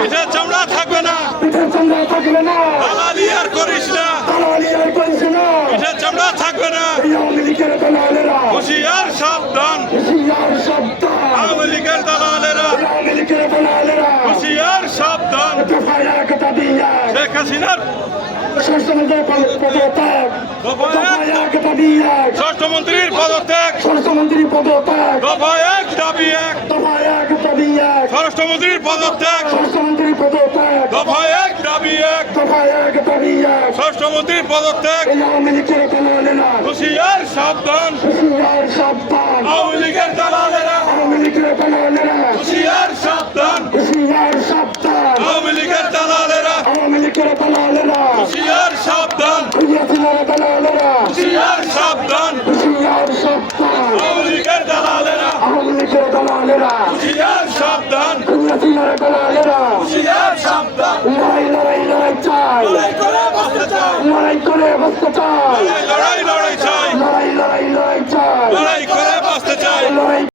পিঠের চামড়া থাকবে না, দালালি আর করিস না, পিঠের চামড়া থাকবে না। হুঁশিয়ার সাবধান আওয়ামী লীগের দালালেরা, হুঁশিয়ার সাবধান। শেখ হাসিনার স্বরাষ্ট্রমন্ত্রীর পদত্যাগ, দফা এক দাবি এক, স্বরাষ্ট্রমন্ত্রীর পদত্যাগ, দফা এক দাবি এক, স্বরাষ্ট্রমন্ত্রীর পদত্যাগ। হুঁশিয়ার সাবধান আওয়ামী লীগের দালালেরা, হুঁশিয়ার সাবধান আওয়ামী লীগের দালালেরা, হুঁশিয়ার সাবধান, হুঁশিয়ার সাবধান আওয়ামী লীগের দালালেরা, হুঁশিয়ার সাবধান, হুঁশিয়ার সাবধান। লড়াই করে বাঁচতে চাই,